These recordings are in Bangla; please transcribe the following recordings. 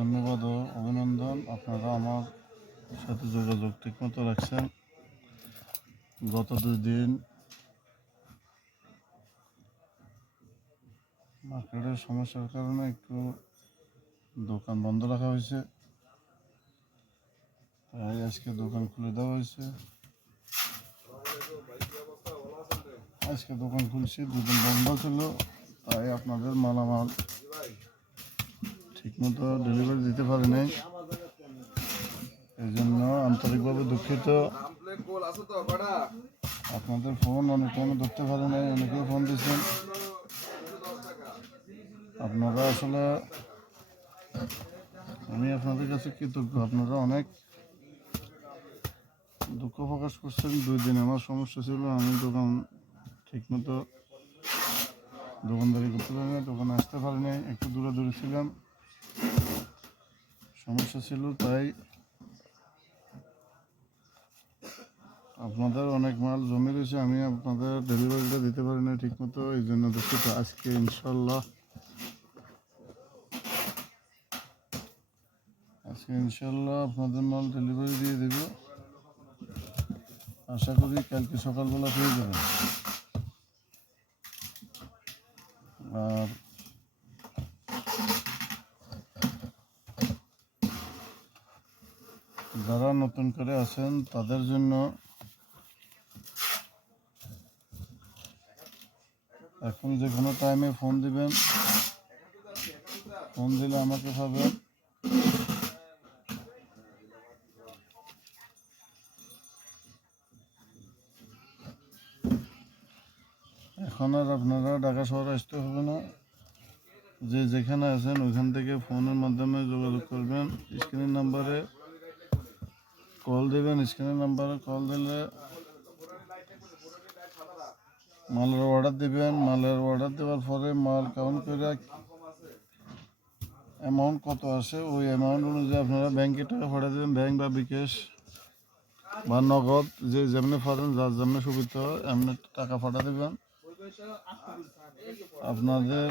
ধন্যবাদ ও অভিনন্দন। আপনারা আমার সাথে যোগাযোগ ঠিকমতো রাখছেন। গত 2 দিন মার্কেটের সমস্যার কারণে একটু দোকান বন্ধ রাখা হয়েছে, তাই আজকে দোকান খুলে দেওয়া হয়েছে। আজকে দোকান খুলছি, 2 দিন বন্ধ ছিল, তাই আপনাদের মালামাল ঠিকমতো ডেলিভারি দিতে পারি নাই, এই জন্য আন্তরিকভাবে দুঃখিত। আপনাদের ফোন অনেক টাইমে ধরতে পারি নাই, অনেকেই ফোন দিচ্ছেন। আপনারা আসলে, আমি আপনাদের কাছে কৃতজ্ঞ। আপনারা অনেক দুঃখ প্রকাশ করছেন। 2 দিন আমার সমস্যা ছিল, আমি দোকান ঠিকমতো দোকানদারি করতে পারি না, দোকানে আসতে পারি নাই, একটু দূরে ছিলাম, সমস্যা ছিল। তাই আপনাদের অনেক মাল জমে রয়েছে, আমি আপনাদের ডেলিভারিটা দিতে পারি না ঠিকমতো, এই জন্য দুঃখিত। আজকে ইনশাল্লাহ আপনাদের মাল ডেলিভারি দিয়ে দেব। আশা করি কালকে সকালবেলা পেয়ে যাবেন। আর যারা নতুন করে আছেন তাদের জন্য এখন যে কোনো টাইমে ফোন দিবেন, ফোন দিলে আমাকে পাবেন। এখন আর আপনারা ঢাকা শহরে আসতে হবে না, যে যেখানে আছেন ওইখান থেকে ফোনের মাধ্যমে যোগাযোগ করবেন। স্ক্রিনের নাম্বারে কল দেবেন, স্ক্রিনের নাম্বারে কল দিলে মালের অর্ডার দিবেন। মালের অর্ডার দেওয়ার পরে মাল কাউন্ট করে অ্যামাউন্ট কত আসে, ওই অ্যামাউন্ট অনুযায়ী আপনারা ব্যাংকে টাকা পাঠিয়ে দেবেন। ব্যাংক বা বিকাশ বা নগদ, যে যেমনি পারেন, যার যেমনি সুবিধা হয় এমনি টাকা পাঠিয়ে দেবেন। আপনাদের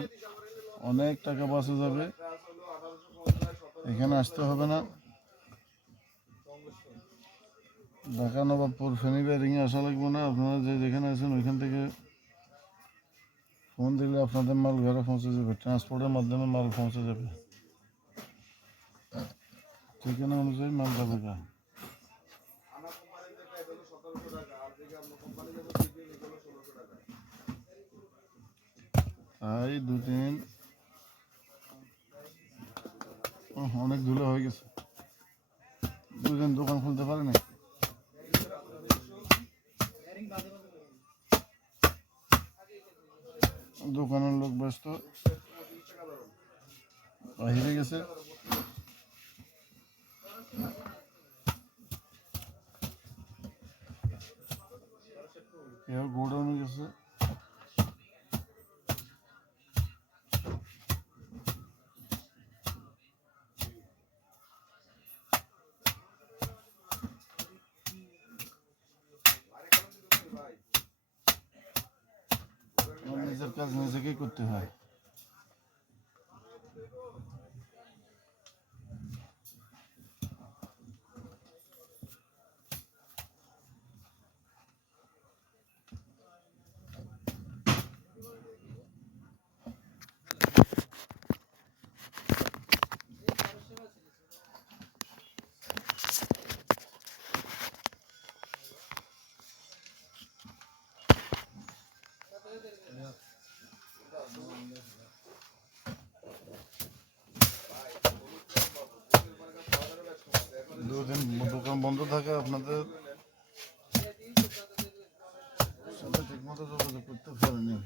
অনেক টাকা বাঁচে যাবে, এখানে আসতে হবে না। ঢাকা, নবাবপুর, ফেনী, ব্যারিংয়ে আসা লাগবে না। আপনারা যে যেখানে আছেন ওইখান থেকে ফোন দিলে আপনাদের মাল ঘরে পৌঁছে যাবে, ট্রান্সপোর্টের মাধ্যমে মাল পৌঁছে যাবে, ঠিকানা অনুযায়ী মাল যাবে গা। তাই 2 দিন অনেক ধুলো হয়ে গেছে, 2 দিন দোকান খুলতে পারে না। দোকানের লোক ব্যস্ত, বাহিরে গেছে, কেউ গোডাউনে গেছে। নিজের কাজ নিজেকেই করতে হয়। দুদিন দোকান বন্ধ থাকে, আপনাদের সাথে ঠিকমতো যোগাযোগ করতে পারেনি।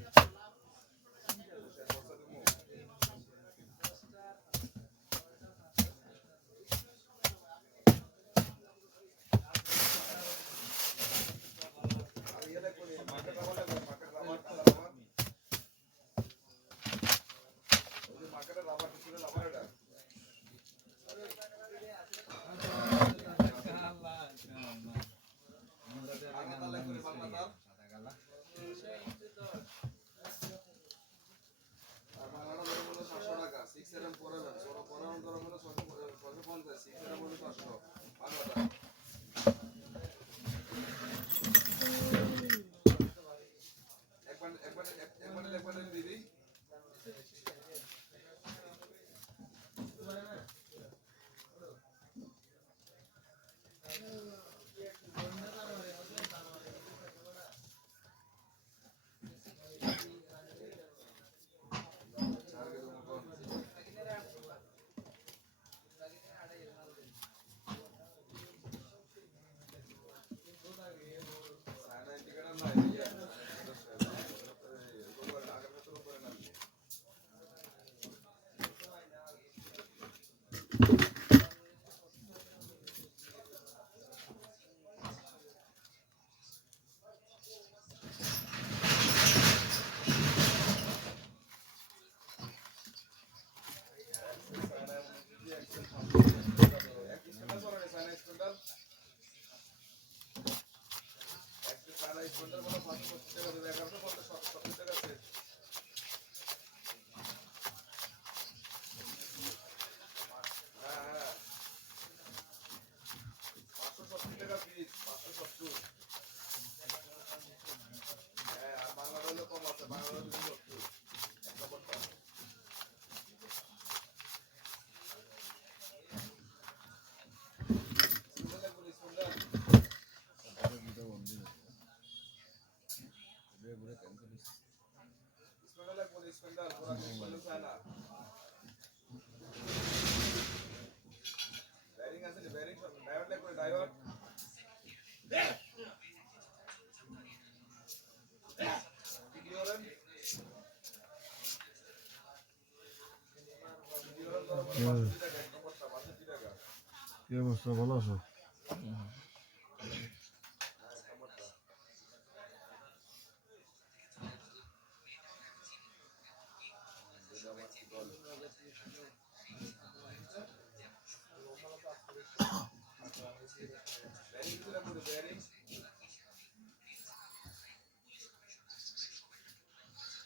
কি অবস্থা, ভালো আছো?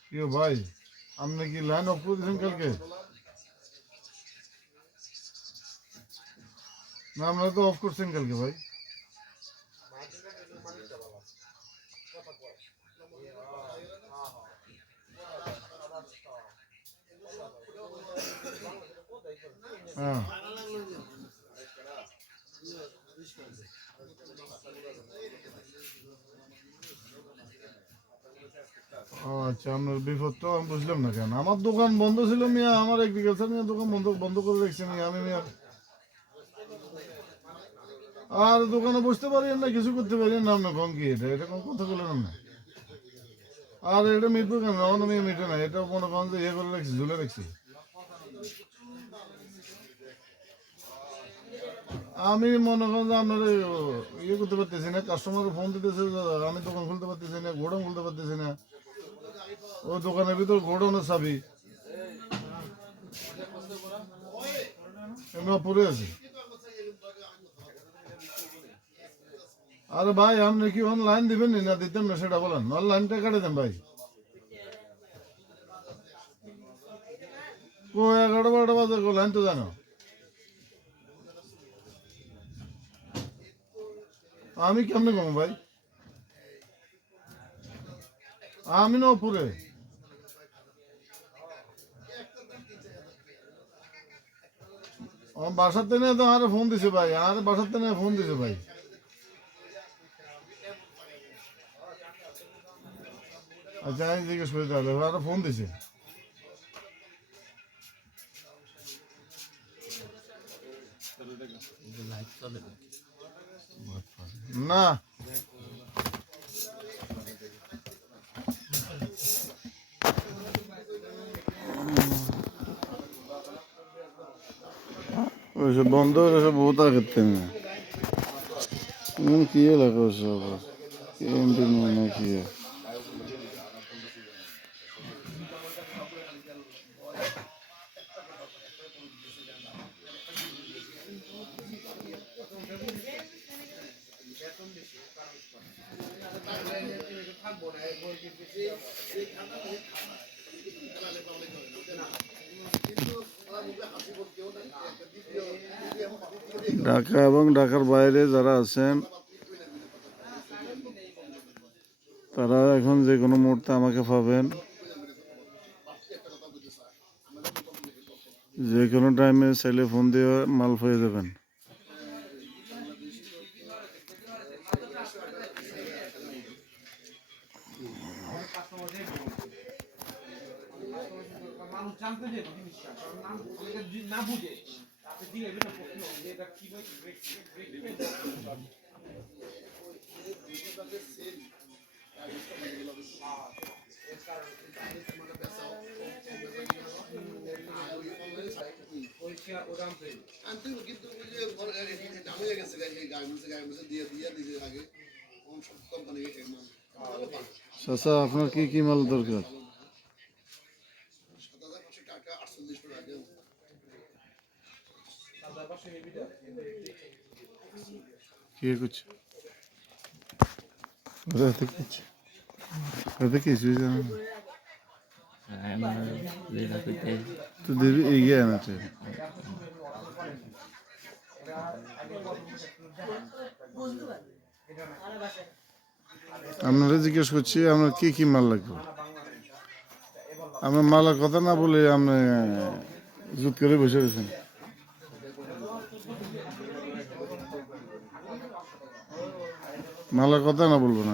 কি ভাই, আপনি কি লাইন অফ করে দিয়েছেন কালকে? না, আমরা তো অফ করছেন কালকে ভাই। হ্যাঁ, ও আচ্ছা, আপনার বিপদ তো আমি বুঝলাম না কেন। আমার দোকান বন্ধ ছিল মিয়া, আমার এগ্রিকালচার মিয়া দোকান বন্ধ বন্ধ করে রেখেছে মিয়া, আমি মিয়া আর দোকানে বসতে পারি না, কিছু করতে পারি না। আপনি কম কি এটা, এটা কোন কথা বললেন আপনি? আর এটা মিটবো কেন? আমার মেয়ে মিটে না, এটা মনে করেন যে ইয়ে করে রাখছি, ঝুলে রাখছি। আমি মনে করেন যে আপনার ইয়ে করতে পারতেছি না, কাস্টমার ফোন দিতেছে, আমি দোকান খুলতে পারতেছি না, গোডাউন খুলতে পারতেছি না। ও দোকানের ভিতর গোডাউনের চাবি এমনি পড়ে আছে। আরে ভাই, আপনি কি অনলাইন দিবেন না দিতেন না সেটা বলেন, অনলাইনটা কেটে দেন ভাই। ও 11-12 বাজে লাইন তো জানো, আমি কেমনে কম ভাই, আমি না উপরে। বাসার থেকে তো আরে ফোন দিছে ভাই, আরে বাসার থেকে ফোন দিছে ভাই। আচ্ছা, আমি জিজ্ঞেস করি তাহলে, আরে ফোন দিছে না। ওইসব বন্ধ হয়ে বহুত আগে থেকে কি এলাকা ওসব এমপি মনে কি ঢাকা এবং ঢাকার বাইরে যারা আছেন তারা এখন যে কোনো মুহূর্তে আমাকে পাবেন, যে কোনো টাইমে চাইলে ফোন দিয়ে মাল পেয়ে যাবেন। চাচা, আপনার কি কি মাল দরকার? কি করছে ওটা কিছুই জানে না তো দেবী এগিয়ে আনাতে। আপনারা জিজ্ঞেস করছি আপনার কি কি মাল লাগবে। আপনার মালের কথা না বলে আপনি জুত করে বসে গেছেন। মালের কথা না বলবো না।